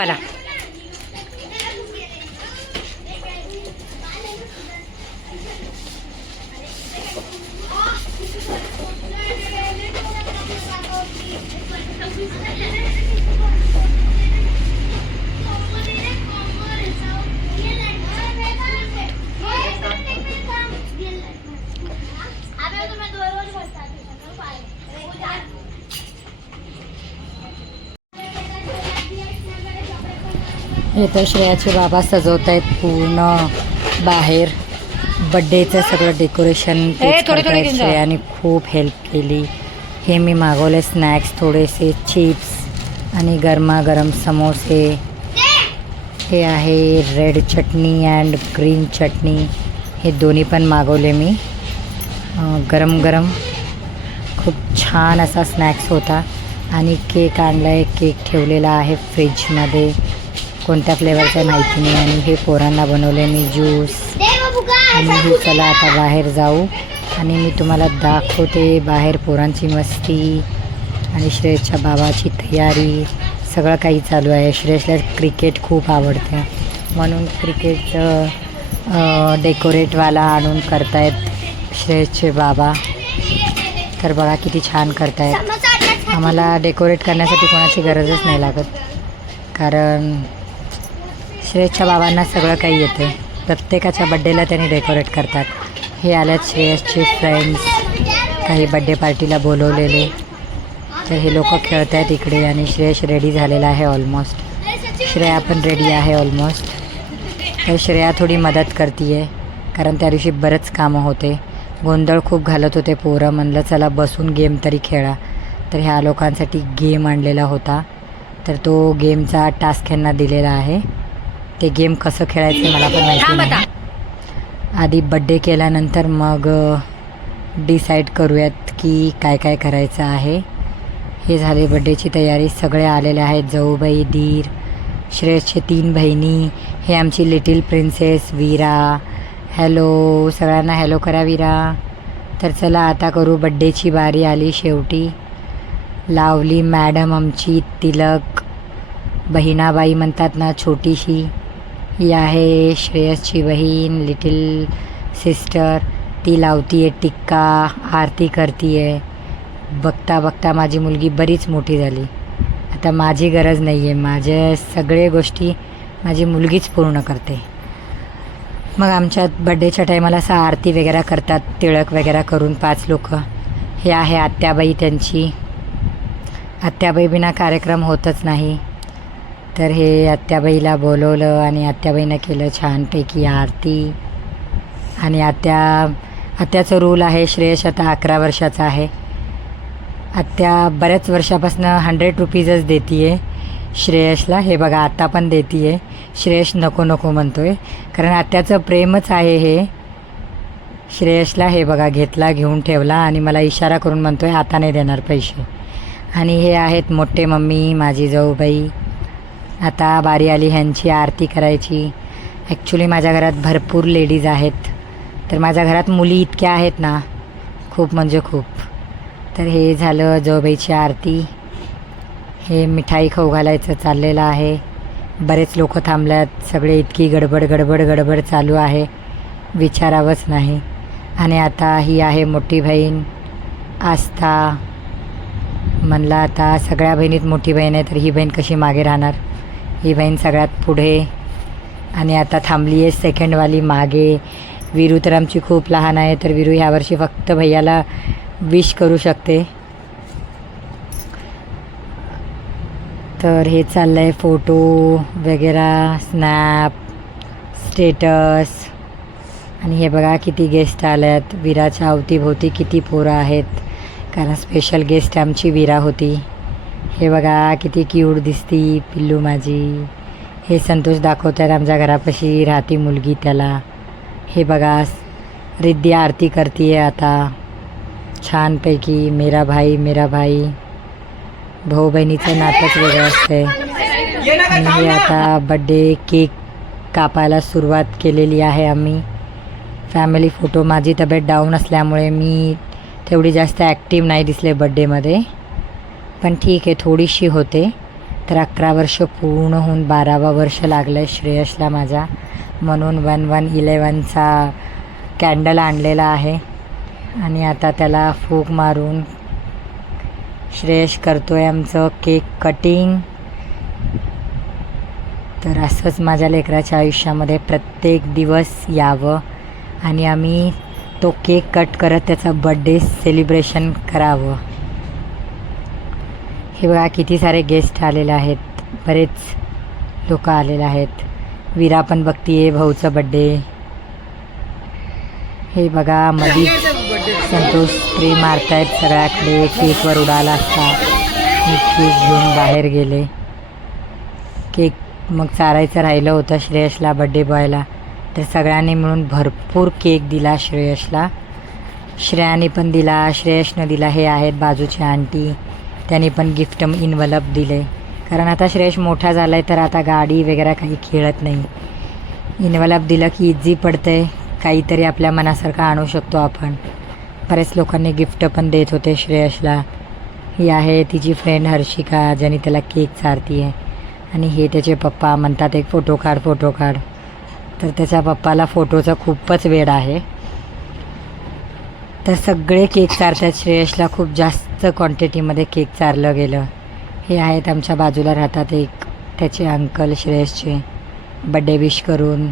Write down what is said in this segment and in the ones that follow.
मला हे तर श्रेयाचे बाबा सजवत आहेत पूर्ण बाहेर बड्डेचं सगळं डेकोरेशन. श्रेयाने खूप हेल्प केली. हे मी मागवले स्नॅक्स थोडेसे, चिप्स आणि गरमागरम समोसे. हे आहे रेड चटणी अँड ग्रीन चटणी, हे दोन्ही पण मागवले मी. गरम गरम खूप छान असा स्नॅक्स होता. आणि केक आणला आहे, केक ठेवलेला आहे फ्रीजमध्ये, कोणत्या फ्लेवरचं माहिती नाही. आणि हे पोरांना बनवले मी ज्यूस. आणि हे चला आता बाहेर जाऊ आणि मी तुम्हाला दाखवते बाहेर पोरांची मस्ती आणि श्रेयसच्या बाबाची तयारी. सगळं काही चालू आहे. श्रेयसला क्रिकेट खूप आवडते म्हणून क्रिकेटचं डेकोरेटवाला आणून करतायत श्रेयसचे बाबा. तर बघा किती छान करतायत. आम्हाला डेकोरेट करण्यासाठी कोणाची गरजच नाही लागत, कारण श्रेयसच्या बाबांना सगळं काही येते. प्रत्येकाच्या बड्डेला त्यांनी डेकोरेट करतात. हे आल्यात श्रेयसचे फ्रेंड्स, काही बड्डे पार्टीला बोलवलेले. तर हे लोक खेळत आहेत इकडे आणि श्रेयस रेडी झालेला आहे ऑलमोस्ट. श्रेया पण रेडी आहे ऑलमोस्ट. तर श्रेया थोडी मदत करते आहे, कारण त्या दिवशी बरंच कामं होते. गोंधळ खूप घालत होते पोरं. म्हणलं चला बसून गेम तरी खेळा. तर ह्या लोकांसाठी गेम आणलेला होता. तर तो गेमचा टास्क यांना दिलेला आहे. ते गेम कसं खेळायचं मला पण माहिती नाही. आधी बड्डे केल्यानंतर मग डिसाईड करूयात की काय काय करायचं आहे. हे झाले बड्डेची तयारी. सगळे आलेले आहेत, जाऊबाई, दीर, श्रेयसचे 3 बहिणी. हे आमची लिटिल प्रिन्सेस वीरा. हॅलो सगळ्यांना, हॅलो करा वीरा. तर चला आता करू. बड्डेची बारी आली शेवटी. लावली मॅडम आमची तिलक, बहिणाबाई म्हणतात ना छोटीशी. ही आहे श्रेयसची बहीण, लिटिल सिस्टर. ती लावती आहे टिक्का, आरती करती आहे. बघता बघता माझी मुलगी बरीच मोठी झाली. आता माझी गरज नाही आहे, माझ्या सगळ्या गोष्टी माझी मुलगीच पूर्ण करते. मग आमच्या बड्डेच्या टायमाला असं आरती वगैरे करतात, तिळक वगैरे करून 5 लोक. हे आहे आत्याबाई त्यांची. आत्याबाई बिना कार्यक्रम होतच नाही. तर हे आत्याबाईला बोलवलं आणि आत्याबाईनं केलं छानपैकी आरती. आणि आत्याचं रूल आहे. श्रेयस आता 11 वर्षाचा आहे. आत्या बऱ्याच वर्षापासून 100 रुपीजच देते आहे श्रेयसला. हे बघा आता पण देते आहे. श्रेयस नको नको म्हणतो आहे, कारण आत्याचं प्रेमच आहे हे श्रेयसला. हे बघा घेतला, घेऊन ठेवला आणि मला इशारा करून म्हणतो आहे आता नाही देणार पैसे. आणि हे आहेत मोठे मम्मी, माझी जाऊबाई. आता बारी आली ह्यांची आरती करायची. ॲक्च्युली माझ्या घरात भरपूर लेडीज आहेत. तर माझ्या घरात मुली इतक्या आहेत ना, खूप म्हणजे खूप. तर हे झालं जाऊबाईची आरती. हे मिठाई खाऊ घालायचं चाललेलं आहे. बरेच लोक थांबल्यात. सगळे इतकी गडबड गडबड गडबड चालू आहे, विचारावंच नाही. आणि आता ही आहे मोठी बहीण आस्था. म्हणलं आता सगळ्या बहिणीत मोठी बहीण आहे, तर ही बहीण कशी मागे राहणार. ही बहीण सगळ्यात पुढे. आणि आता थांबली आहे सेकंडवाली मागे. वीरू तर आमची खूप लहान आहे, तर वीरू ह्यावर्षी फक्त भैयाला विश करू शकते. तर हे चाललं आहे फोटो वगैरे, स्नॅप, स्टेटस. आणि हे बघा किती गेस्ट आल्यात. वीराच्या अवतीभोवती किती पोरं आहेत, कारण स्पेशल गेस्ट आमची वीरा होती. हे बघा किती क्यूट दिसती पिल्लू माझी. हे संतोष दाखवतात आमच्या घरापाशी राहती मुलगी त्याला. हे बघा रिद्धी आरती करते आहे आता छानपैकी. मेरा भाई मेरा भाई. भाऊ बहिणीचं नातंच वेगळं असते. आणि हे आता बड्डे केक कापायला सुरुवात केलेली आहे आम्ही. Family photo. माझी तब्येत डाऊन असल्यामुळे मी तेवढी जास्त ॲक्टिव्ह नाही दिसले बड्डेमध्ये, पण ठीक आहे थोडीशी होते. तर 11 वर्ष पूर्ण होऊन 12वा वर्ष लागलं आहे श्रेयसला माझा, म्हणून 1111चा कॅन्डल आणलेला आहे आणि आता त्याला फूक मारून श्रेयस करतो आहे आमचं केक कटिंग. तर असंच माझ्या लेकराच्या आयुष्यामध्ये प्रत्येक दिवस यावं आणि आम्ही तो केक कट करत त्याचा बड्डे सेलिब्रेशन करावं. हे बघा किती सारे गेस्ट आलेले आहेत, बरेच लोक आलेले आहेत. वीरा पण बघतीये भाऊचा बड्डे. हे बघा मधी संतोष स्प्रे मारतायत सगळ्याकडे, केकवर उडाला असता. मी केक घेऊन बाहेर गेले. केक मग चारायचं राहिलं होतं श्रेयसला बड्डे बॉयला, तर सगळ्यांनी मिळून भरपूर केक दिला श्रेयसला. श्रेयाने पण दिला, श्रेयसनं दिला. हे आहेत बाजूची आंटी, त्यांनी पण गिफ्ट इन्व्हलप दिले. कारण आता श्रेयस मोठा झाला आहे तर आता गाडी वगैरे काही खेळत नाही. इन्व्हलप दिलं की इझी पडतं, काहीतरी आपल्या मनासारखं आणू शकतो आपण. बरेच लोकांनी गिफ्ट पण देत होते श्रेयसला. ही आहे तिची फ्रेंड हर्षिका, ज्याने त्याला केक चारती आहे. आणि हे त्याचे पप्पा म्हणतात एक फोटो काढ फोटो काढ. तर त्याच्या पप्पाला फोटोचं खूपच वेड आहे. तर सगळे केक चारतात. श्रेयसला खूप जास्त क्वांटिटीमध्ये केक चारलं गेलं. हे आहेत आमच्या बाजूला राहतात एक त्याचे अंकल श्रेयसचे, बड्डे विश करून.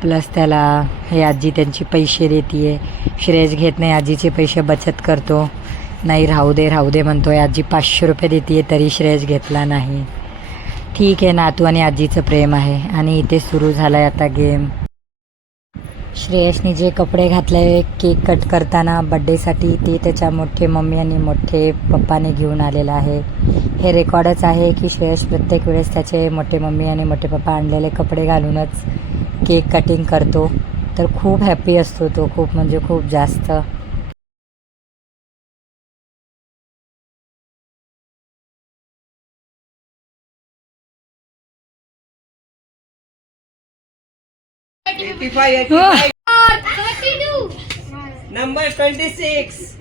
प्लस त्याला हे आजी त्यांची पैसे देते आहे. श्रेयस घेत नाही, आजीचे पैसे बचत करतो. नाही राहू दे म्हणतो आहे. आजी 500 रुपये देते आहे तरी श्रेयस घेतला नाही. ठीक आहे, नातू आणि आजीचं प्रेम आहे. आणि इथे सुरू झाला आहे आता गेम. श्रेयसने जे कपडे घातले केक कट करताना बड्डेसाठी ते त्याच्या मोठे मम्मी आणि मोठे पप्पाने घेऊन आलेलं आहे. हे रेकॉर्डच आहे की श्रेयस प्रत्येक वेळेस त्याचे मोठे मम्मी आणि मोठे पप्पा आणलेले कपडे घालूनच केक कटिंग करतो. तर खूप हॅप्पी असतो तो, खूप म्हणजे खूप जास्त. नंबर 26.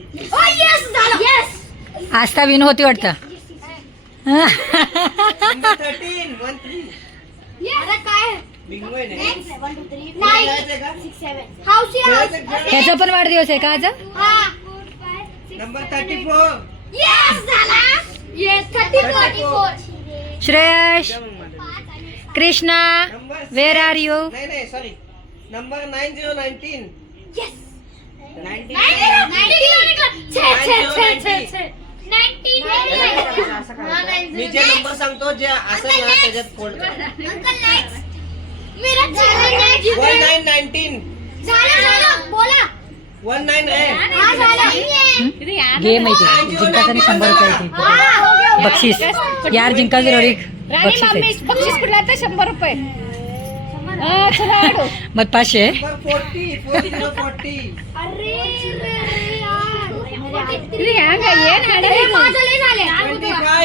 आस्था विन होती वाटतं. नंबर 13. 1-3. बिंगो आहे ना? त्याचा पण वाढदिवस आहे का आज? Number 34. Shreyas, Krishna, where are you? नाही सॉरी. नंबर 9019. 90. मी जे नंबर सांगतो जे असेल ना त्याच्यात फोल्ड करा. 1919. 19 आहे. घे माहिती जिंकाचं आणि 100 रुपये येते. बक्षीस यार, जिंकाचं रोडी बक्षीस आहे. बक्षीस कुठला तर 100 रुपये. मग 500.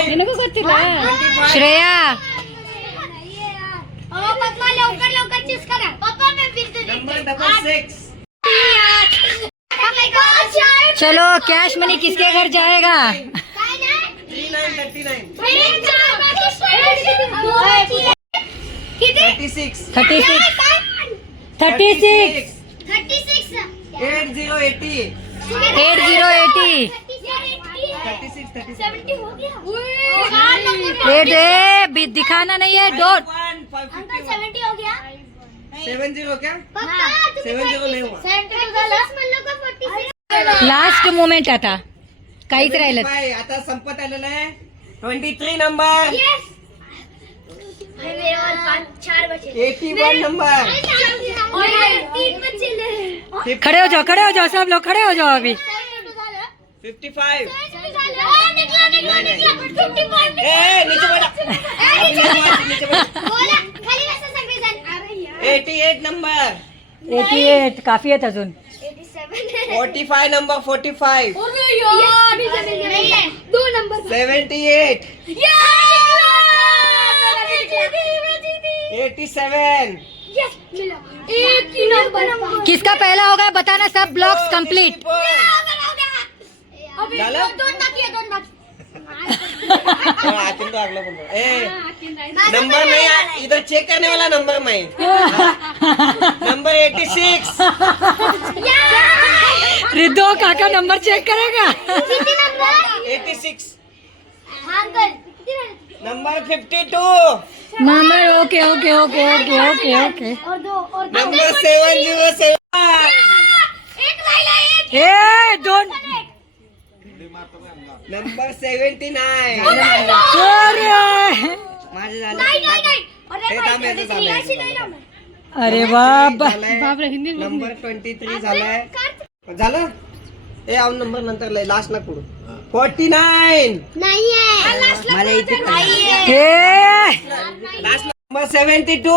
नंबर 40. श्रेया, नंबर 6. चलो कैश मनी किसके घर जाएगा? 39. 36 36. 36 8080. 8080 36. ये दिखाना नहीं है. डॉट 70 क्या? 70 नहीं हुआ. लास्ट मोमेंट आता काहीच राहिलं. 75. आता संपत आलेलं आहे. 23 नंबर. 81 नंबर. खड़े हो जाओ सब लोग खड़े हो जाओ अभी. 55. नीचे 88 नंबर. 88 काफी आहेत अजून. 45 नंबर. 45. 78. 87. किसका पहला होगा बताना. सब ब्लॉक्स कंप्लीट. झालं? आखिर तो अगला बोल रहा है। नंबर नहीं इधर चेक करने वाला नंबर नहीं नंबर 86 रिद्धो काका नंबर चेक करेगा. 86 number 52 number okay okay okay okay okay okay. Number 707 ए दोन. नंबर 79 माझे झाले हे थांब, याचं झालंय. अरे बाप. नंबर 23 झालाय झालं ए आऊन नंबर नंतर लय लास्ट ना कुठं 49 हे लास्ट नंबर 72